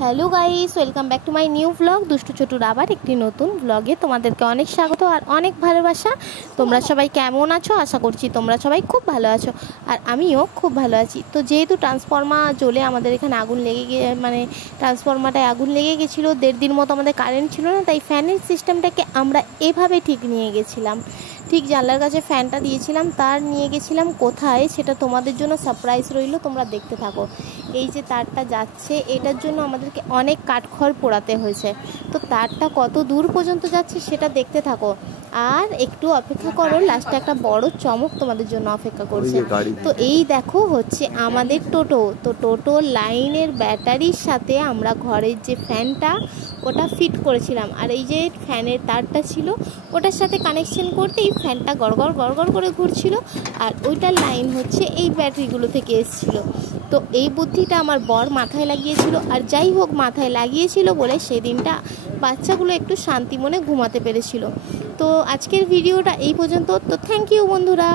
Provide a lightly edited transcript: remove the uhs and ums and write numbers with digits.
Hello guys, welcome back to my new blog. দুষ্টু ছোটুর আবার একটি নতুন ব্লগে তোমাদেরকে অনেক স্বাগত আর অনেক ভালোবাসা। তোমরা সবাই কেমন আছো? আশা করছি তোমরা সবাই খুব ভালো আছো আর আমিও খুব ভালো আছি। তো যেহেতু ট্রান্সফর্মার জ্বলে আমাদের এখানে আগুন লেগে গিয়ে ট্রান্সফর্মারটায় আগুন লেগে গেছিলো, 1.5 দিন মতো আমাদের কারেন্ট ছিল না, তাই ফ্যানের সিস্টেমটাকে আমরা এভাবে ঠিক নিয়ে গেছিলাম। ঠিক জানলার কাছে ফ্যানটা দিয়েছিলাম, তার নিয়ে গেছিলাম কোথায় সেটা তোমাদের জন্য সারপ্রাইজ রইল, তোমরা দেখতে থাকো। এই যে তারটা যাচ্ছে, এটার জন্য আমাদেরকে অনেক কাঠখড় পোড়াতে হয়েছে। তো তারটা কত দূর পর্যন্ত যাচ্ছে সেটা দেখতে থাকো আর একটু অপেক্ষা করো, লাস্টে একটা বড় চমক তোমাদের জন্য অপেক্ষা করছে। তো এই দেখো হচ্ছে আমাদের টোটো। তো টোটো লাইনের ব্যাটারির সাথে আমরা ঘরের যে ফ্যানটা ওটা ফিট করেছিলাম, আর এই যে ফ্যানের তারটা ছিল ওটার সাথে কানেকশন করতেই ফ্যানটা গড়গড় গড়গড় করে ঘুরছিল, আর ওইটার লাইন হচ্ছে এই ব্যাটারিগুলো থেকে এসেছিলো। তো এই বুদ্ধিটা আমার বর মাথায় লাগিয়েছিল, আর যাই হোক মাথায় লাগিয়েছিল বলে সেদিনটা বাচ্চাগুলো একটু শান্তি মনে ঘুমাতে পেরেছিল। তো আজকের ভিডিওটা এই পর্যন্ত। তো থ্যাংক ইউ বন্ধুরা।